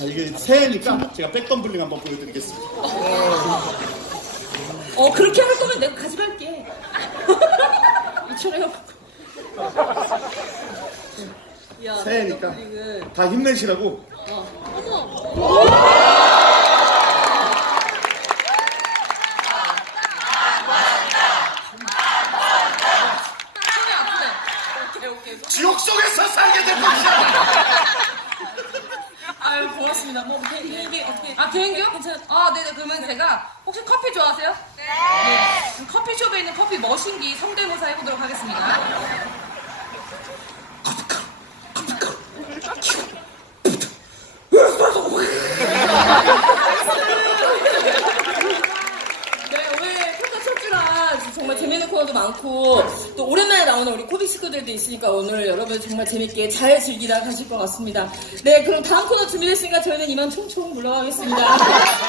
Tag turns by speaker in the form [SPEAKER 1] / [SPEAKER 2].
[SPEAKER 1] 이게 새해니까 제가 백덤블링 한번 보여드리겠습니다.
[SPEAKER 2] 그렇게 할 거면 내가 가져갈게. 이처럼. 야,
[SPEAKER 1] 새해니까
[SPEAKER 2] 백덤블링을.
[SPEAKER 1] 다 힘내시라고.
[SPEAKER 2] 어머. 오케이.
[SPEAKER 1] 지옥 속에서 살게 될 것이야.
[SPEAKER 2] 아유, 고맙습니다. 뭐 개인기 어떻게? 개인기요? 괜찮아. 네네. 그러면 제가 혹시 커피 좋아하세요? 네. 그럼 커피숍에 있는 커피 머신기 성대모사 해보도록 하겠습니다. 네, 오늘 코너 첫 주라 정말 재밌는 코너도 많고 또 오랜만에 나오는 우리 코빅 식구들도 있으니까 오늘 여러분 정말 재밌게 잘 즐기다 가실 것 같습니다. 네, 그럼 다음 코너 준비됐으니까 저희는 이만 총총 물러가겠습니다.